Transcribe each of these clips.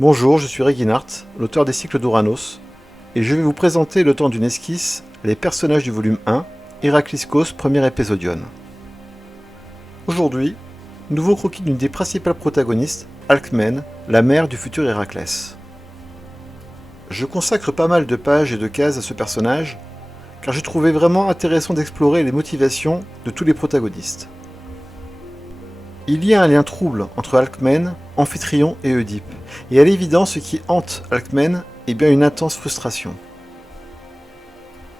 Bonjour, je suis Reginart, l'auteur des cycles d'Ouranos, et je vais vous présenter le temps d'une esquisse les personnages du volume 1, Héracliscos, premier épisodion. Aujourd'hui, nouveau croquis d'une des principales protagonistes, Alcmène, la mère du futur Héraclès. Je consacre pas mal de pages et de cases à ce personnage, car j'ai trouvé vraiment intéressant d'explorer les motivations de tous les protagonistes. Il y a un lien trouble entre Alcmène, Amphitryon et Oedipe, et à l'évidence ce qui hante Alcmène est bien une intense frustration.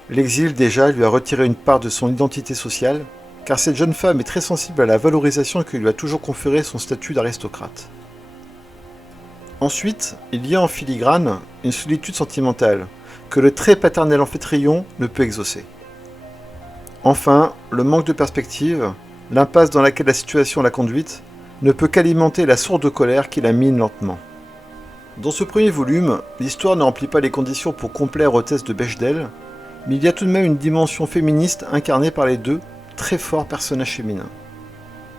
L'exil déjà lui a retiré une part de son identité sociale, car cette jeune femme est très sensible à la valorisation que lui a toujours conféré son statut d'aristocrate. Ensuite, il y a en filigrane une solitude sentimentale, que le très paternel Amphitryon ne peut exaucer. Enfin, le manque de perspective, l'impasse dans laquelle la situation l'a conduite, ne peut qu'alimenter la sourde colère qui la mine lentement. Dans ce premier volume, l'histoire ne remplit pas les conditions pour complaire aux thèses de Bechdel, mais il y a tout de même une dimension féministe incarnée par les deux très forts personnages féminins.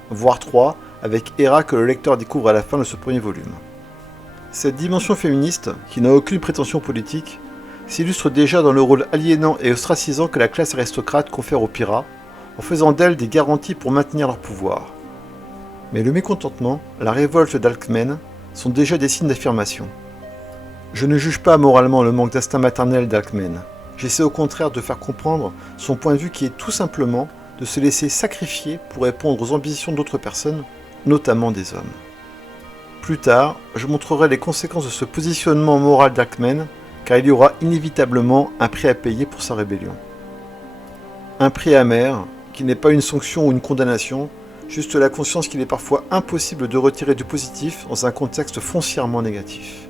Voire trois, avec Héra que le lecteur découvre à la fin de ce premier volume. Cette dimension féministe, qui n'a aucune prétention politique, s'illustre déjà dans le rôle aliénant et ostracisant que la classe aristocrate confère aux pirates, en faisant d'elles des garanties pour maintenir leur pouvoir. Mais le mécontentement, la révolte d'Alcmène sont déjà des signes d'affirmation. Je ne juge pas moralement le manque d'instinct maternel d'Alcmène. J'essaie au contraire de faire comprendre son point de vue qui est tout simplement de se laisser sacrifier pour répondre aux ambitions d'autres personnes, notamment des hommes. Plus tard, je montrerai les conséquences de ce positionnement moral d'Alcmène, car il y aura inévitablement un prix à payer pour sa rébellion. Un prix amer, qui n'est pas une sanction ou une condamnation, juste la conscience qu'il est parfois impossible de retirer du positif dans un contexte foncièrement négatif.